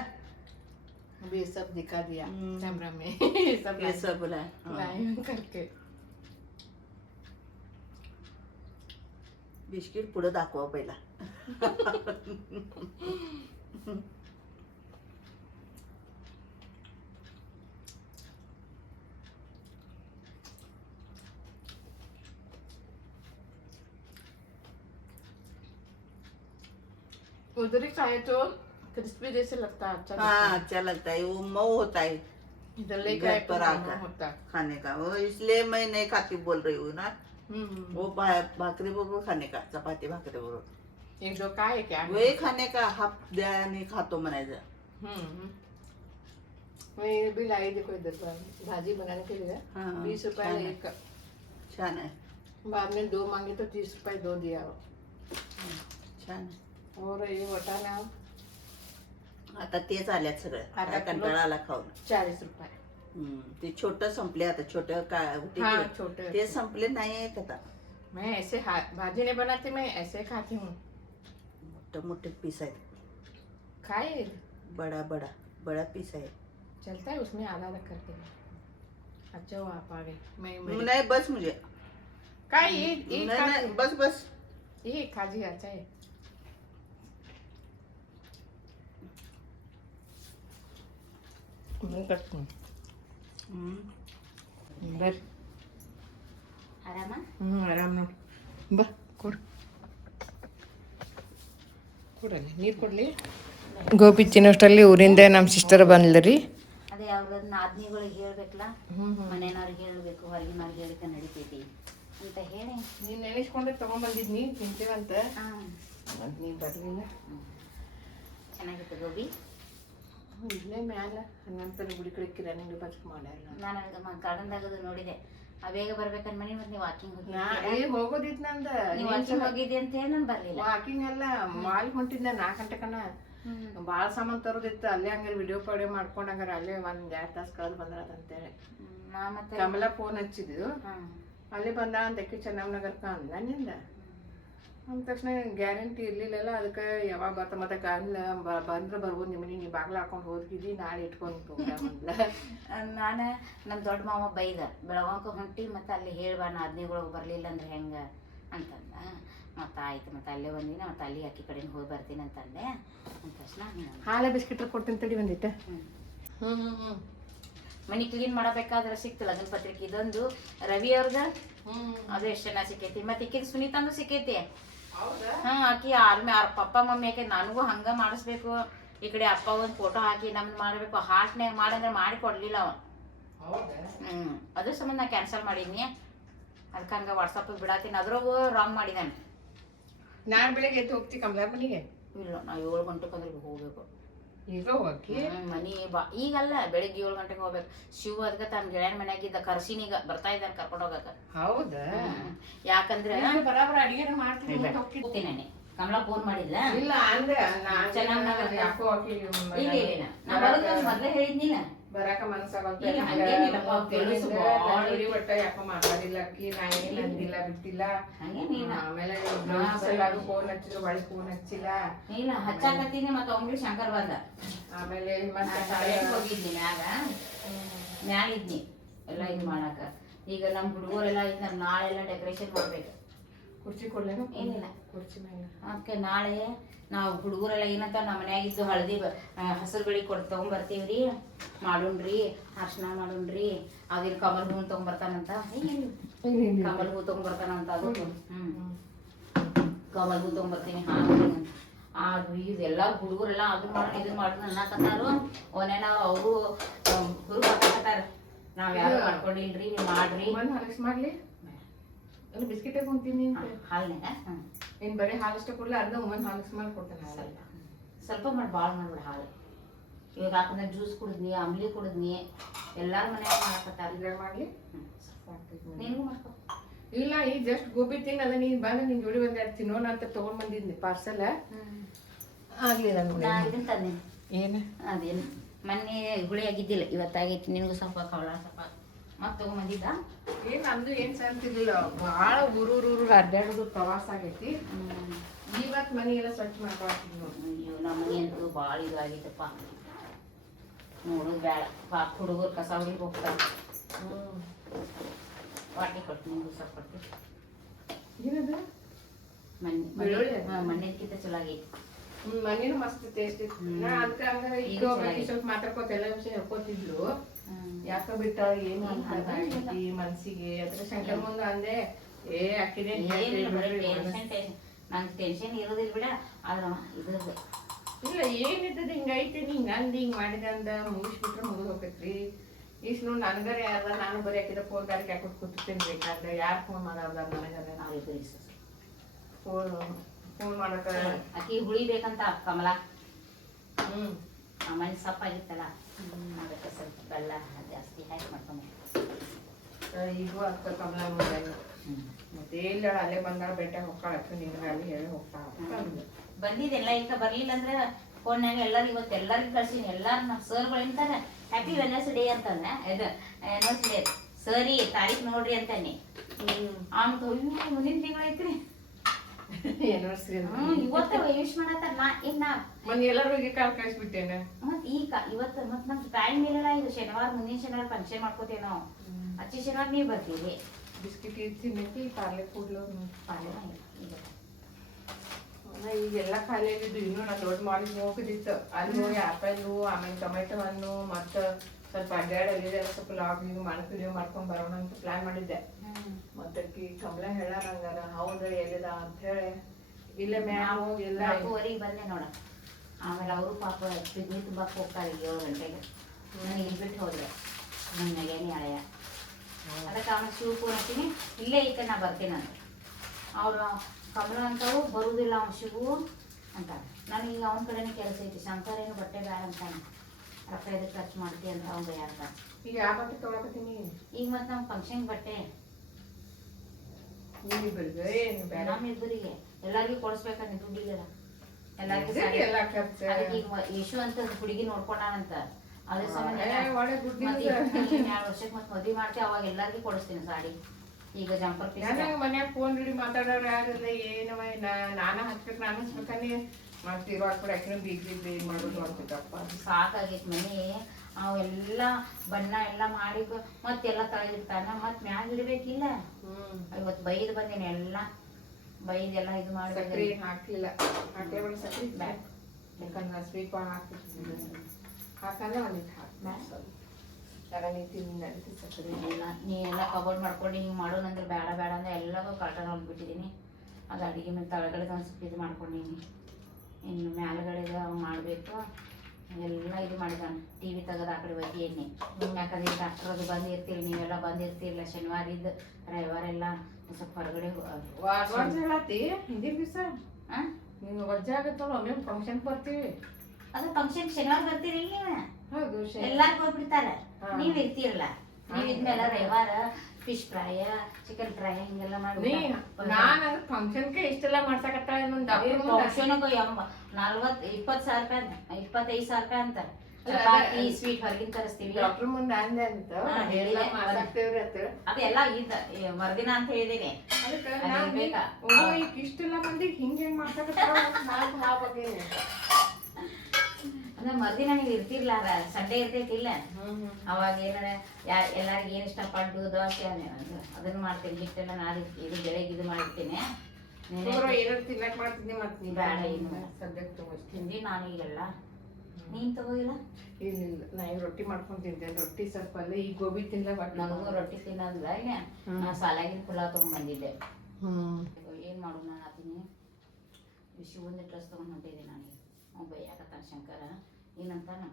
अभी ये सब दिखा दिया हम्म। कैमरा में सब ये सब बोला लाइन करके बिस्किट पुढे दाखवा पहिला उधर ही खाए तो क्रिस्पी जैसे लगता है अच्छा लगता हाँ अच्छा लगता है वो मऊ होता है है। इधर ले घर खाए पर तो आकर। नरम होता है। खाने का वो इसलिए मैं नहीं खाती बोल रही हूँ ना वो भाकरी बरोबर खाने का चपाती भाकरी बरोबर एक जो का है क्या वही खाने का हाफ द्या आणि खातो म्हणायचं मैं ये भी लाई देखो इधर पर भाजी बनाने के लिए हाँ, 20 रुपए छान है. एक छान आहे बाद में 2 मांगे तो 30 रुपए 2 दिया छान आहे. और ये वटाना आता तेच आल्यात सगळं आता काय कंटाळा आला खाऊन 40 रुपए ते छोट संपले आता छोट काय होते हाँ ते. छोटे ते संपले नाही आहेत आता मैं ऐसे भाजी नहीं बनाती मैं ऐसे खाती हूँ मोठे मोठे पीस आहेत खाए बडा बडा बडा पीस आहे चलता है उसमें आधा रख करके अच्छा वो आप आ गए मैं नाही बस मुझे का ये नाही नाही बस बस ये खाजी अच्छा है मैं करती हूँ बर ಆರಾಮ ಆರಾಮ್ ನೋಡಿ ಬಾ ಕೊಡು ಕೊಡಲಿ ನೀರು ಕೊಡಲಿ ಗೋಬಿ ತಿನ್ನೋಷ್ಟರಲ್ಲಿ ಊರಿಂದ ನಮ್ಮ ಸಿಸ್ಟರ್ ಬಂದ್ಲು ಅದೇ ಅವ್ರ ನಾದ್ನಿಗಳಿಗೆ ಹೇಳ್ಬೇಕಲ್ಲ ಮನೆಯವ್ರಿಗೆ ಹೇಳ್ಬೇಕು ಹೊರಗಿನವ್ರಿಗೆ ಹೇಳಿಕ ನಡಿತೈತಿ ಅಂತ ಹೇಳಿ ನೀನು ನೆನೆಸ್ಕೊಂಡೆ ತೊಗೊಂಬಂದಿದ್ನಿ ತಿಂತೀವಂತ ಹಾಂ ಮತ್ತು ನೀನು ಬರಲಿಲ್ಲ ಚೆನ್ನಾಗಿತ್ತು ಗೋಬಿ ಇಲ್ಲೇ ಮ್ಯಾಲ ಹಂಗಂತ ಗುಡಿ ಕಡೆ ಕಿರಾಣಿ ಬಚ್ ಮಾಡ್ಯಾರ ನಾನು ಗಾರ್ಡನ್ದಾಗದು ನೋಡಿದೆ ಬೇಗ ಬರ್ಬೇಕಂದ್ ಮನೆ ಮತ್ತೆ ನೀವು ವಾಕಿಂಗ್ ಹೋಗೋದಿತ್ತು ನಂದ ನೀವು ವಾಕಿಂಗ್ ಹೋಗಿದ್ದೆ ಅಂತ ಹೇಳಿ ನಾನು ಬರ್ಲಿಲ್ಲ ವಾಕಿಂಗ್ ಅಲ್ಲ ಮಾಲ್ ಹೊಂಟಿದ್ದೆ 4 ಗಂಟೆಕನ ಭಾಳ ಸಾಮಾನು ತರೋದಿತ್ತು ಅಲ್ಲೇ ಹಂಗಾರೆ ವಿಡಿಯೋ ಪಾಡಿಯೋ ಮಾಡ್ಕೊಂಡು ಹಂಗಾರೆ ಅಲ್ಲೇ 1-2 ತಾಸು ಕಳೆದು ಬಂದ್ರಂತೇಳಿ ನಾ ಮತ್ತೆ ಕಮಲ ಫೋನ್ ಹಚ್ಚಿದ್ದು ಹಾಂ ಅಲ್ಲೇ ಬಂದ ಅಂತ ಚೆನ್ನಮ್ಮನಗರ್ಕ ಅಂದ ನಿಂದ ಅಂದ ತಕ್ಷಣ ಗ್ಯಾರಂಟಿ ಇರ್ಲಿಲ್ಲಲ್ಲ ಅದಕ್ಕೆ ಯಾವಾಗ ಬರ್ತ ಮತ್ತೆ ಕಾಲ ಬಂದ್ರೆ ಬರ್ಬೋದು ನಿಮ್ಮನೆ ನೀವು ಬಾಗ್ಲ ಹಾಕೊಂಡು ಹೋಗಿದ್ದಿ ನಾಳೆ ಇಟ್ಕೊಂಡು ಪ್ರೋಗ್ರಾಮ್ ಅಂದ್ಲ ನಾನು ನಮ್ಮ ದೊಡ್ಡ ಮಾವ ಬೈದ ಬೆಳಗಾವಕ್ಕೆ ಹೊಂಟಿ ಮತ್ತು ಅಲ್ಲಿ ಹೇಳ್ಬಾ ನಾದ್ನಿಗಳಿಗೆ ಬರಲಿಲ್ಲ ಅಂದ್ರೆ ಹೆಂಗೆ ಅಂತಂದ ಮತ್ತು ಆಯ್ತು ಮತ್ತು ಅಲ್ಲೇ ಬಂದಿನಿ ಮತ್ತು ಅಲ್ಲಿ ಅಕ್ಕಿ ಕಡೆಯಿಂದ ಹೋಗಿ ಬರ್ತೀನಿ ಅಂತಂದೆ ಅಂದ ತಕ್ಷಣ ಹಾಲೆ ಬಿಸ್ಕಿಟ್ ಕೊಡ್ತೀನಿ ತಡಿ ಬಂದಿtte ಹ್ಞೂ ಮನೆ ಕ್ಲೀನ್ ಮಾಡಬೇಕಾದ್ರೆ ಸಿಕ್ತು ಲಗ್ನ ಪತ್ರಿಕೆ ಇದೊಂದು ರವಿ ಅವ್ರದ ಅದು ಎಷ್ಟು ಚೆನ್ನಾಗಿ ಸಿಕ್ಕೈತಿ ಮತ್ತೆ ಇಕ್ಕಿದ ಸುನೀತಂದು ಸಿಕ್ಕೈತಿ ಹಾಂ ಆಕಿ ಪಪ್ಪ ಮಮ್ಮಿ ಯಾಕೆ ನನಗೂ ಹಂಗೆ ಮಾಡಿಸ್ಬೇಕು ಈ ಕಡೆ ಅಪ್ಪ ಒಂದು ಫೋಟೋ ಹಾಕಿ ನಮ್ದು ಮಾಡಬೇಕು ಹಾಟ್ನ್ಯಾಗ ಮಾಡಂದ್ರೆ ಮಾಡಿ ಕೊಡ್ಲಿಲ್ಲ ಅವ ಅದ್ರ ಸಂಬಂಧ ನಾ ಕ್ಯಾನ್ಸಲ್ ಮಾಡೀನಿ ಅದಕ್ಕೆ ಹಂಗೆ ವಾಟ್ಸಪ್ಪಿಗೆ ಬಿಡಾತೀನಿ ಅದ್ರಾಗೂ ರಾಂಗ್ ಮಾಡಿದಾನೆ ನಾಳೆ ಬೆಳಗ್ಗೆ ಎದ್ದು ಹೋಗ್ತಿ ಕಮಲಾ ಮನೆಗೆ ಇಲ್ಲ ನಾವು 7 ಗಂಟೆಗೆ ಅಂದ್ರೆ ಹೋಗ್ಬೇಕು ಈಗ ಹೋಗಿ ಮನಿ ಈಗಲ್ಲ ಬೆಳಿಗ್ಗೆ 7 ಗಂಟೆಗೆ ಹೋಗ್ಬೇಕು ಶಿವ ಅದಕ್ಕೆ ತನ್ನ ಗೆಳೆಯನ ಮನ್ಯಾಗಿದ್ದ ಕರ್ಸಿನೀಗ ಬರ್ತಾ ಇದ್ದಾನೆ ಕರ್ಕೊಂಡು ಹೋಗಕ್ಕೆ ಹೌದಾ ಯಾಕಂದ್ರೆ ಬರಾಬರ ಅಡಿಗೆ ಮಾಡ್ತೀನಿ ಹೋಗ್ತೀನಿ ಕಮಲಾ ಫೋನ್ ಮಾಡಿದ್ಲ ಇಲ್ಲ ಅಂದ್ರೆ ಚೆನ್ನಾಗಿ ಯಾಕೋ ಇಲ್ಲ ನಾ ಬರೋದು ಮೊದಲೇ ಹೇಳಿದ್ನಿಲ್ಲ ಬರಾಕ ಮನಸ್ಸಾಗಂತ ಇಲ್ಲ, ಹಂಗೇನಿಲ್ಲಪ್ಪ, ಕೆಲಸ ಭಾಳ ಐತಿ. ಒಟ್ಟ ಯಾಕೋ ಮಾತಾಡಿಲ್ಲ ಅಕ್ಕಿ ನಾ ಏನ್ ಅಂದಿಲ್ಲ ಬಿಟ್ಟಿಲ್ಲ. ಹಂಗೇನಿಲ್ಲ. ಆಮೇಲೆ ಬ್ಲೌಸ್ ಎಲ್ಲಾರು ಫೋನ್ ಹಚ್ಚಿದ್ರು ಒಳಗೆ ಫೋನ್ ಹಚ್ಚಿಲ್ಲ. ಇಲ್ಲ ಹಚ್ಚಾಕತ್ತೀನಿ ಮತ್ತೆ ಅವ್ನಿಗೆ ಶಂಕರ್ ಬಂದ. ಆಮೇಲೆ ಮತ್ತೆ ಶಾಲೆಗೆ ಹೋಗಿದ್ನಿ ಮ್ಯಾಲ ಇದ್ನಿ ಎಲ್ಲ ಇದು ಮಾಡಾಕ. ಈಗ ನಮ್ಮ ಹುಡುಗರೆಲ್ಲ ಇದ್ನ ನಾಳೆಲ್ಲ ಡೆಕೋರೇಷನ್ ಮಾಡ್ಬೇಕು. ಕುರ್ಚಿ ಕೊಡ್ಲೇನು? ಏನಿಲ್ಲ ಕುರ್ಚಿ ಮೇಲೆ ಅದಕ್ಕೆ ನಾಳೆ ನಾವು ಹುಡುಗರೆಲ್ಲ ಏನಂತ ನಮ್ಮ ಮನ್ಯಾಗಿದ್ದು ಹಳದಿ ಹಸಿರು ಬಳಿ ತಗೊಂಬರ್ತೀವ್ರಿ, ಮಾಡೋಣ್ರಿ, ಅರ್ಶಿನ ಮಾಡೋಣ್ರಿ. ಅದಿನ ಕಮಲ್ ಹೂವು ತಗೊಂಬರ್ತಾನಂತ, ಕಮಲ್ ಹೂ ತಗೊಂಬರ್ತಾನಂತ. ಅದಕ್ಕೆ ಕಮಲ್ ಹೂ ತಗೊಂಬರ್ತೀನಿ ಹಾಕ್ತೀನಿ. ಅದು ಇದು ಎಲ್ಲ ಹುಡುಗರೆಲ್ಲ ಅದು ಮಾಡಿ ಇದನ್ನ ಮಾಡೋದು ಅನ್ನಕತ್ತಾರು. ಒನ್ನೇನ ಅವರು ಹುಡುಗ ಹಾಕತ್ತಾರ, ನಾವ್ ಯಾರು ಮಾಡ್ಕೊಂಡಿಲ್ರಿ, ನೀವು ಮಾಡ್ರಿ. ಹಾಲಕ್ಸ್ ಮಾಡ್ಲಿ ಅಲ್ಲಿ ಬಿಸ್ಕಿಟ್ ಹಾಕೊಂತೀನಿ ಹಾಲ್ನಾಗ ಏನ್ ಬರೀ ಹಾಲಷ್ಟ ಕೊಡ್ಲ ಅರ್ಧ ಹಾಲಕ್ಸ್ ಮಾಡಿ ಕೊಡ್ತೇನೆ. ಸ್ವಲ್ಪ ಮಾಡಿ ಭಾಳ ಮಾಡ್ಬಿಡ ಹಾಲು. ಇವಾಗ ಹಾಕಂದ್ರೆ ಜ್ಯೂಸ್ ಕುಡಿದ್ನಿ, ಅಂಬ್ಲಿ ಕುಡಿದ್ನಿ, ಎಲ್ಲಾರ ಮನ್ಯಾಗ ಮಾಡಕತ್ತಾರ. ಇದ್ರಾಗ ಮಾಡ್ಲಿ ನೀನು ಮಾಡ್ಕೊ. ಇಲ್ಲ ಈಗ ಜಸ್ಟ್ ಗೋಬಿ ತಿನ್ ಅದ ನೀನ್ ಬಂದ ನಿನ್ ಜೋಡಿ ಒಂದ್ ಎರಡು ತಿನ್ನೋಣ ಅಂತ ತಗೊಂಡ್ ಬಂದಿದ್ನಿ ಪಾರ್ಸಲ್. ಆಗ್ಲಿಲ್ಲ ನಾ ಇದನ್ನ ತಂದೆ. ಏನ ಅದೇನು ಮೊನ್ನೆ ಹುಳಿ ಆಗಿದ್ದಿಲ್ಲ, ಇವತ್ತಾಗೈತಿ. ನಿನಗೂ ಸ್ವಲ್ಪ ಕವಳ ಸ್ವಲ್ಪ ಮತ್ತೆ ತಗೊಂಬಂದಿದ್ದ. ಏನ್ ನಂದು ಏನ್ ಸಂತಿರ್ಲಿಲ್ಲ, ಭಾಳ ಊರೂರು ಅಡ್ಡಾಡೋದು ಪ್ರವಾಸ ಆಗೈತಿ. ಇವತ್ ಮನಿ ಎಲ್ಲ ಸ್ವಚ್ಛ ಮಾಡ್ಕೊಳ್ತೀನಿ ನೋಡಿ. ಅಯ್ಯೋ ನಮ್ಮ ಮನೆ ಅಂತೂ ಭಾಳ ಇದು ಆಗೈತಪ್ಪ, ನೋಡೋದು ಬೇಡ. ಪಾಪ ಹುಡುಗರು ಕಸ ಹೊಡಿಗೆ ಹೋಗ್ತಾರೆ. ವಾಟಿ ಕೊಟ್ಟು ನಿಂಗೂ ಸ್ವಲ್ಪ ಕೊಡ್ತೀವಿ. ಏನದು ಮಣ್ಣಿನ್ಕಿಂತ ಚಲೋ ಆಗೈತಿ. ಮನೇನು ಮಸ್ತ್ ಟೇಸ್ಟ್ ಇತ್ತು. ನಾ ಅದಕ್ಕೆ ಹಂಗಾರೆ ಈಗ ಸ್ವಲ್ಪ ಮಾತಾಡ್ಕೋತ ಎಲ್ಲ ವಿಷಯ ಹೇಳ್ಕೊತಿದ್ಲು. ಯಾಕ ಬಿಟ್ಟಾಳ ಏನು ಅಂತ ಈ ಮನ್ಸಿಗೆ ಅದ್ರ ಶಂಕರ್ ಮುಂದೆ ಅಂದೆ ಏ ಅಕ್ಕಿನೇ ನಂಗೆ ಟೆನ್ಷನ್ ಇರೋದಿಲ್ಲ ಬಿಡ. ಆದ್ರ ಇದ್ರದ್ದು ಇಲ್ಲ ಏನಿದ್ದದ ಹಿಂಗೈತಿ, ಹಿಂಗ ಅಂದ್ ಹಿಂಗ್ ಮಾಡಿದ ಅಂದ ಮುಗಿಸ್ಬಿಟ್ರೆ ಮುಗಿದ್ ಹೋಗೈತ್ರಿ. ಇಷ್ಟು ನೋಡಿ ನನ್ಗಾರ ಯಾರ ನಾನು ಬರೀ ಹಾಕಿದ ಫೋನ್ ಗಾಡಿಗೆ ಹಾಕೊಟ್ ಕೂತಿರ್ತೇನೆ. ಬೇಕಾದ್ರೆ ಯಾರು ಫೋನ್ ಮಾಡೋದ ನನಗಾರ ನಾವಿಬ್ಬರು ಫೋನ್ ಮಾಡಕ ಅಕ್ಕಿ ಹುಳಿ ಬೇಕಂತ ಕಮಲ. ಮನೆ ಸಪ್ಪಾಗಿತ್ತಲ್ಲ, ಅದಕ್ಕೆ ಸ್ವಲ್ಪ ಬೆಲ್ಲ ಜಾಸ್ತಿ ಹಾಕಿ ಮಾಡ್ಕೊಂಡೆ. ಈಗೂ ಅಕ್ಕ ಕಮಲ ಮುಂದೆ ಮತ್ತೆ ಇಲ್ಲ ಅಲ್ಲೇ ಬಂದಾಳ ಬೆಟ್ಟ ಹೋಗ್ತಾಳ ನಿನ್ಗೆ ಅಲ್ಲಿ ಹೇಳಿ ಹೋಗ್ತಾಳ. ಬಂದಿದ್ದೆಲ್ಲ ಈಗ ಬರ್ಲಿಲ್ಲ ಅಂದ್ರೆ ಫೋನ್ಯಾಗ ಎಲ್ಲಾರು ಇವತ್ತು ಎಲ್ಲರಿಗೂ ಕಳ್ಸೀನಿ. ಎಲ್ಲಾರು ಸರ್ಗಳು ಎಂತಾರೆ ಹ್ಯಾಪಿ ವೆಲ್ನೆಸ್ ಡೇ ಅಂತಂದ. ಇದು ಆ್ಯನಿವರ್ಸರಿ ಡೇ ಸರಿ ತಾರೀಖ್ ನೋಡ್ರಿ ಅಂತಾನೆ. ಆಮೇಲೆ ಮುಂದಿನ ತಿಂಗಳು ಐತ್ರಿ ಇವತ್ತು ವಿಶ್ ಮಾಡತ್ತಾರ. ನಾ ಇನ್ನ ಮನೆ ಎಲ್ಲರೂ ಈಗ ಕಾಲ್ ಕಳಿಸ್ಬಿಟ್ಟೇನೆ. ಮತ್ ಈಗ ಇವತ್ತು ಮತ್ ನಮ್ಗೆ ಟೈಮ್ ಇರಲ್ಲ. ಇದು ಶನಿವಾರ ಮುಂದಿನ ಶನಿವಾರ ಫಂಕ್ಷನ್ ಮಾಡ್ಕೋತೇವೆ ನಾವು. ಅಚ್ಚಿ ಶನಿವಾರ ನೀವು ಬರ್ತೀವಿ. ಬಿಸ್ಕಿಟ್ ತಿನ್ನಕ್ಕೆ ಪಾರ್ಲೆ ಕೂಡ್ಲು ಪಾಲೆ ಈಗೆಲ್ಲ ಖಾಲಿ ಆಗಿದ್ದು. ಇನ್ನೂ ನಾ ದೊಡ್ಡ ಮಾಡಿ ಹೋಗಿದ್ದಿತ್ತು. ಅಲ್ಲಿ ಹೋಗಿ ಆಪಲ್ಲು, ಆಮೇಲೆ ಟೊಮೆಟೊ ಹಣ್ಣು, ಮತ್ತು ಸ್ವಲ್ಪ ಅಡ್ಡಾಡಲ್ಲಿದೆ ಸ್ವಲ್ಪ ಲಾಗ್ ನೀವು ವಿಡಿಯೋ ಮಾಡ್ಕೊಂಡ್ ಬರೋಣ ಅಂತ ಪ್ಲಾನ್ ಮಾಡಿದ್ದೆ. ಮತ್ತೆ ಕಮಲ ಹೇಳಾರಂಗಾರ ಹೌದು ಎಲ್ಲಿದ ಅಂತ ಹೇಳಿ ಇಲ್ಲೇ ಮ್ಯಾಲ ಹೋಗಿ ಎಲ್ಲ 4:30 ಬಂದೆ ನೋಡ. ಆಮೇಲೆ ಅವರು ಪಾಪ ಪಿಗ್ನಿ ತುಂಬಾಕ್ ಹೋಗ್ತಾರೆ 7 ಗಂಟೆಗೆ. ನಾನು ಇಲ್ಲಿ ಬಿಟ್ಟು ಹೋದ್ರೆ ನನ್ನ ಮಗೇನಿ ಹಳೆಯ. ಅದಕ್ಕೆ ಅವನ ಶಿವ ಫೋನ್ ಹಾಕ್ತೀನಿ, ಇಲ್ಲೇ ಐತೆ ನಾ ಬರ್ತೀನಿ ಅಂತ. ಅವ್ರು ಕಮಲ ಅಂತವು ಬರುವುದಿಲ್ಲ ಅವ್ನು ಶಿವು ಅಂತ. ನನಗೆ ಈಗ ಅವನ ಕಡೆನೇ ಕೆಲಸ ಐತಿ. ಶಂಕರ್ ಏನು ಬಟ್ಟೆ ಬೇಡ ಅಂತಾನೆ, ರೊಕ್ಕ ಎದಕ್ಕೆ ಖರ್ಚು ಮಾಡ್ತಿ ಅಂತ ಅವ್ನು ಯಾರ್ದ. ಈಗ ಯಾವ ಬಟ್ಟೆ ತೊಗೊಳಕತ್ತೀನಿ ಈಗ ಮತ್ತೆ ನಮ್ಮ ಫಂಕ್ಷನ್ ಬಟ್ಟೆ ನಮ್ಮಿಬ್ಬರಿಗೆ ಎಲ್ಲರಿಗೂ ಕೊಡಿಸ್ಬೇಕಂತ ದುಡ್ಡಿಲ್ಲ. ಎಲ್ಲರಿಗೂ ಎಲ್ಲ ಖರ್ಚು. ಅದಕ್ಕೆ ಈಗ ಯಶು ಅಂತ ಹುಡುಗಿ ನೋಡ್ಕೊಂಡಾನಂತ. ಅದ್ರ ಸಂಬಂಧ 2 ವರ್ಷಕ್ಕೆ ಮತ್ತೆ ಮದುವೆ ಮಾಡ್ತೀವಿ, ಅವಾಗ ಎಲ್ಲರಿಗೂ ಕೊಡಿಸ್ತೀನಿ ಸಾಡಿ. ಈಗ ಜಂಪರ್ ಪೀಸ್ ಮನ್ಯಾಗ ಫೋನ್ ಹಿಡಿ ಮಾತಾಡೋರು ಯಾರಿಲ್ಲ ಏನವ. ನಾನ ಹಚ್ಬೇಕು, ನಾನು ಹಚ್ಬೇಕಾನೆ ಮಾಡ್ತೀವಿ. ಕೂಡ ಯಾಕೆ ಬೀಗ್ ಮಾಡೋದು ಮಾಡ್ತಿದ್ದಪ್ಪ. ಸಾಕಾಗೈತಿ ಮನೆ. ಅವೆಲ್ಲ ಬಣ್ಣ ಎಲ್ಲ ಮಾಡಿ ಮತ್ತೆಲ್ಲ ತಳಗಿರ್ತಾನ, ಮತ್ ಮ್ಯಾಗ ಇಡ್ಬೇಕಿಲ್ಲ. ಇವತ್ತು ಬೈದ್ ಬಂದೇನೆ, ಎಲ್ಲ ಬೈದೆಲ್ಲ ಇದು ಮಾಡಿ ಹಾಕ್ಲಿಲ್ಲ. ಹಾಕೇ ಬೇಡ ಸಕ್ರಿ ಬ್ಯಾಗ್, ಯಾಕಂದ್ರೆ ಸ್ವೀಟ್ ಕಾರ್ನ್ ಹಾಕ್ತಿರ್ತೀನಿ. ಹಾಕಂದ್ರೆ ಒಂದಿಟ್ಟು ಹಾಕಿ ನೀ ತಿಂದು ನಡೀತಿ ಸಕ್ಕರೆ ಎಲ್ಲ. ನೀ ಎಲ್ಲ ಕಬೋರ್ಡ್ ಮಾಡ್ಕೊಂಡು ಹಿಂಗೆ ಮಾಡೋದಂದ್ರೆ ಬೇಡ ಬೇಡ ಅಂದ್ರೆ ಎಲ್ಲವೂ ಕರ್ಟನ್ ಹೊಲ್ಬಿಟ್ಟಿದ್ದೀನಿ. ಅದು ಅಡುಗೆ ಮೇಲೆ ತಳಗಡೆದು ಒಂದು ಸ್ವಲ್ಪ ಇದು ಮಾಡ್ಕೊಂಡಿನಿ. ಇನ್ನು ಮ್ಯಾಲಗಡೆಗೆ ಮಾಡಬೇಕು ಎಲ್ಲ ಇದು ಮಾಡಿದಾನೆ. ಟಿ ವಿ ತೆಗೆದು ಆ ಕಡೆ ಒಯ್ದು ಎಣ್ಣೆ. ಯಾಕಂದ್ರೆ ಈಗ ಡಾಕ್ಟರ್ ಅದು ಬಂದಿರ್ತೀರಿ, ನೀವೆಲ್ಲ ಬಂದಿರ್ತಿರಲ್ಲ. ಶನಿವಾರ ಇದ್ದು ರವಿವಾರ ಎಲ್ಲ ಸ್ವಲ್ಪ ಹೊರಗಡೆ ಹೇಳತ್ತಿ ಹಿಂದಿನ ದಿವಸ ನೀವು ವಜ್ಜೆ ಆಗತ್ತಲ್ಲ. ಒಮ್ಮೆ ಫಂಕ್ಷನ್ ಬರ್ತೀವಿ. ಅದು ಫಂಕ್ಷನ್ ಶನಿವಾರ ಬರ್ತೀರಿ ನೀವು? ಹೌದು, ಎಲ್ಲಾರು ಹೋಗ್ಬಿಡ್ತಾರೆ. ನೀವ್ ಇರ್ತಿರಲ್ಲ. ನೀವ್ ಇದ್ಮೇಲೆ ರವಿವಾರ ಫಿಶ್ ಫ್ರೈ, ಚಿಕನ್ ಫ್ರೈ ಹಿಂಗೆಲ್ಲ ಮಾಡಿ. ನಾನು ಫಂಕ್ಷನ್ಗೆ ಇಷ್ಟೆಲ್ಲ ಮಾಡ್ಸಕತ್ತಾಳೆ. ಫಂಕ್ಷನ್ಗೆ 20,000 ರೂಪಾಯಿ 25,000 ರೂಪಾಯಿ ಅಂತ. ಚಪಾತಿ ಸ್ವೀಟ್ ಹೊರಗಿನ ತರಿಸ್ತೀವಿ. ಡಾಕ್ಟರ್ ಮುಂದೆ ಅಂದೆ ಅಂತ ಹಾ, ಎಲ್ಲ ಹೇಳಿದೆ. ಮಾತಾಡ್ತೇವ್ರಿ ಅಂತ ಅದೆಲ್ಲ ಮರ್ದಿನ ಅಂತ ಹೇಳಿದೀನಿ. ಅದಕ್ಕೆ ಅದೇ ನಾವು ಬೇಕಾ? ಈಗ ಇಷ್ಟೆಲ್ಲ ಮಂದಿ ಹಿಂಗೆ ಮಾತಾಡ್ತಾರ ನಾವು ಆ ಬಗ್ಗೆ ಅಂದ್ರೆ ಮರ್ದಿನ ನೀವು ಇರ್ತಿರ್ಲ ಸಂಡೆ ಇರ್ತೈತಿಲ್ಲ, ಅವಾಗ ಏನಾರ ಎಲ್ಲಾರ್ಗ ಏನ್ ಇಷ್ಟ ಪಡ್ಡು ದೋಸೆ ಅದನ್ನ ಮಾಡ್ತೀನಿ. ಬಿಟ್ಟೆಲ್ಲ ನಾಳೆ ಇದು ಬೆಳಗ್ಗೆ ಇದು ಮಾಡಿರ್ತೀನಿ. ಏನಾರು ತಿನ್ನಕ್ ಮಾಡ್ತಿದ್ನಿ ಮತ್ತೆ ಬೇಡ ಏನು ಸದ್ಯಕ್ಕೆ ತಗೋತೀನಿ. ತಿಂದಿ ನಾನು ಈಗೆಲ್ಲ. ನೀನ್ ತಗೋಯಿಲ್ಲ? ಇಲ್ಲ ನಾ ಈಗ ರೊಟ್ಟಿ ಮಾಡ್ಕೊಂಡ್ ತಿಂತೇನೆ. ರೊಟ್ಟಿ ಸ್ವಲ್ಪ ಅಲ್ಲ ಈ ಗೋಬಿ ತಿನ್ಲ ಬಟ್ ನನಗೂ ರೊಟ್ಟಿ ತಿನ್ನಂದ್ರ ಇಲ್ಲ, ನಾ ಸಾಲಾಗಿನ ಪುಲಾವ್ ತಗೊಂಡ್ಬಂದಿದ್ದೆ. ಏನ್ ಮಾಡು ನಾನು ಆತೀನಿ ಶಿವಂದ ಡ್ರೆಸ್ ತಗೊಂಡ್ ಹೊಂಟಿದ್ದೆ. ನಾನು ಅವ್ನು ಬೈಯಾಕತ್ತಾನ ಶಂಕರ, ಏನಂತಾನ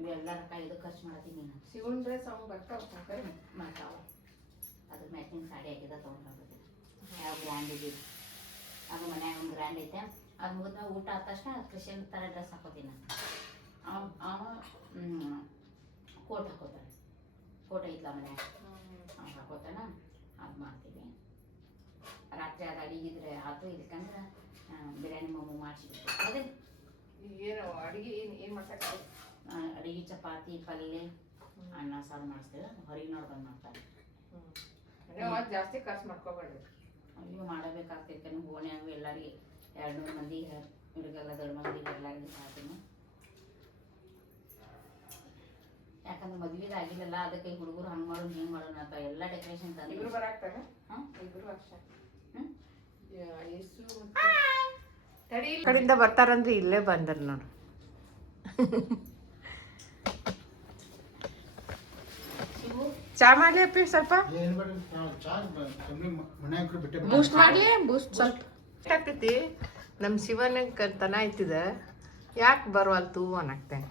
ಇವೆಲ್ಲರ ಇದು ಖರ್ಚು ಮಾಡತ್ತೀನಿ ನೀನು. ಶಿವನ್ ಡ್ರೆಸ್ ಅವ್ನು ಬರ್ತಾವ ಮಾಡ್ತಾವ. ಅದ್ರ ಮ್ಯಾಚಿಂಗ್ ಸಾಡಿ ಹಾಕಿದ ತೊಗೊಂಡು ಹೋಗ್ತೀನಿ. ಯಾವ ಗ್ರ್ಯಾಂಡ್ ಇದೆ ಅದು ಮನ್ಯಾಗ ಒಂದು ಗ್ರ್ಯಾಂಡ್ ಐತೆ. ಅದು ಮುಗಿದ ಊಟ ಆದ ತಕ್ಷಣ ಕ್ರಿಶ್ಚಿಯನ್ ಥರ ಡ್ರೆಸ್ ಹಾಕೋತೀನಿ ನಾನು. ಅವನು ಕೋಟ್ ಹಾಕೋತಾನೆ. ಕೋಟ್ ಐತ್ಲ ಮನ್ಯಾಗ ಅವ್ನು ಹಾಕೋತಾನ. ಅದು ಮಾಡ್ತೀವಿ. ರಾತ್ರಿ ಅದು ಅಡಿಗಿದ್ರೆ ಆತು. ಇಲ್ಕಂದ್ರೆ ಬಿರಿಯಾನಿ ಮೊಮ್ಮು ಮಾಡಿಸಿಬಿಟ್ಟು ಅದೇ ಏನು ಅಡಿಗೆ ಏನು ಮಾಡ್ಸಕ್ಕೆ ಅಡಿಗೆ ಚಪಾತಿ ಪಲ್ಯ ಅನ್ನ ಸಾರು ಮಾಡಿಸ್ತೇವೆ. ಹೊರಗೆ ನೋಡಿ ಬಂದು ಮಾಡ್ತಾರೆ. ಜಾಸ್ತಿ ಖರ್ಚು ಮಾಡ್ಕೋಬೇಡ್ರಿ. ಅಯ್ಯೋ ಮಾಡಬೇಕಾಗ್ತೈತೆ. ನೀವು ಓಣ್ಯಾಗು ಎಲ್ಲರಿಗೆ 200 ಮಂದಿ ಹುಡುಗೆಲ್ಲ ದೊಡ್ಡ ಮಂದಿಗೆ ಎಲ್ಲರಿಗೂ ಸಾತೀನಿ. ಯಾಕಂದ್ರೆ ಮದ್ವೆಗೆ ಆಗಿಲ್ಲಲ್ಲ, ಅದಕ್ಕೆ ಹುಡುಗರು ಹಂಗೆ ಮಾಡೋದು ಹಿಂಗೆ ಮಾಡೋಣ ಅಂತ ಎಲ್ಲ ಡೆಕೋರೇಷನ್ ತಂದು ಇಬ್ರು ಬರಾಕ್ತಾನೆ. ಹಾಂ ಇಬ್ರು ಅಷ್ಟೇ. ತಡಿ ಕಡೆಯಿಂದ ಬರ್ತಾರಂದ್ರೆ ಇಲ್ಲೇ ಬಂದ್ರ ನೋಡು. ಚಾ ಮಾಡ್ಲಿ ಅಪ್ಪಿ ಸ್ವಲ್ಪ ಬೂಸ್ಟ್ ಮಾಡ್ಲಿ. ಬೂಸ್ಟ್ ಸ್ವಲ್ಪ ಆಗ್ತೈತಿ. ನಮ್ಮ ಶಿವನ ತನ ಐತಿದ ಯಾಕೆ ಬರುವಲ್ತು ಅನ್ನಾಗ್ತೇನೆ.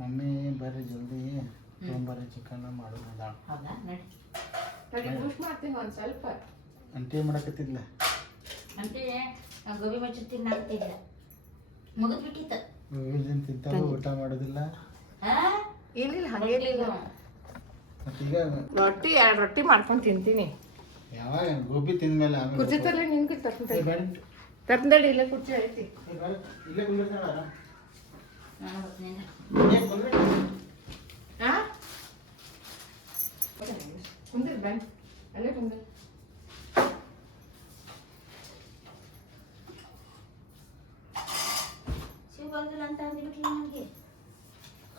ಮಮ್ಮಿ ಬರ್ರಿ ಜಲ್ದಿ ತೊಗೊಂಬರ್ರಿ ಚಿಕನ್ ಮಾಡೋಣ. ಹೌದಾ? ತಡಿ ಬೂಸ್ಟ್ ಮಾಡ್ತೀನಿ ಒಂದು ಸ್ವಲ್ಪ. ಅಂಟಿ ಮಾಡಕತ್ತಿದ್ಲ అంటే ಗೋಬಿ ಮಂಚೂರಿ ತಿನ್ನಾಗ್ತಿದ್ದ ಮುಗಿದ್ ಬಿಟ್ಟಿತ್ತು. ಇದನ್ನ ತಿಂತಾವು ಊಟ ಮಾಡೋದಿಲ್ಲ. ಇಲ್ಲ ಹಂಗೇನಿಲ್ಲ. ಮತ್ತೆ ಈಗ ರೊಟ್ಟಿ 2 ರೊಟ್ಟಿ ಮಾಡ್ಕೊಂಡು ತಿಂತೀನಿ. ಯಾವಾಗ ಗೋಬಿ ತಿಂದ್ಮೇಲೆ ಆಮೇಲೆ ಕುರ್ಚಿ ತರಲಿ ನಿನ್ಗೆ ತರ್ತೇನೆ. ಬಂದ್ ಇಲ್ಲೇ ಕುರ್ಚಿ ಐತಿ. ಇಲ್ಲೇ ಕುಂದಿರ್ತಾಳ. ನಾನು ಬರ್ತೀನಿ. ಹಾಂ ಕುಂದಿರ್ ಬ್ಯಾಂಕ್ ಅಲ್ಲೇ ಕುಂದಿರ್. ಶಿವಗಂಗಲ್ ಅಂತ ಅಂದ್ಬಿಟ್ಲು ನನಗೆ.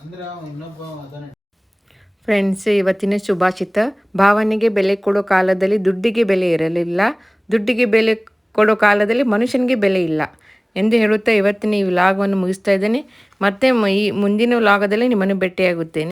ಅಂದ್ರೆ ಇನ್ನೊಬ್ಬ ಅದಾನೆ. ಫ್ರೆಂಡ್ಸ್, ಇವತ್ತಿನ ಸುಭಾಷಿತ: ಭಾವನೆಗೆ ಬೆಲೆ ಕೊಡೋ ಕಾಲದಲ್ಲಿ ದುಡ್ಡಿಗೆ ಬೆಲೆ ಇರಲಿಲ್ಲ, ದುಡ್ಡಿಗೆ ಬೆಲೆ ಕೊಡೋ ಕಾಲದಲ್ಲಿ ಮನುಷ್ಯನಿಗೆ ಬೆಲೆ ಇಲ್ಲ ಎಂದು ಹೇಳುತ್ತಾ ಇವತ್ತಿನ ಈ ವ್ಲಾಗವನ್ನು ಮುಗಿಸ್ತಾ ಇದ್ದೇನೆ. ಮತ್ತೆ ಈ ಮುಂದಿನ ವ್ಲಾಗದಲ್ಲಿ ನಿಮ್ಮನ್ನು ಭೇಟಿಯಾಗುತ್ತೇನೆ.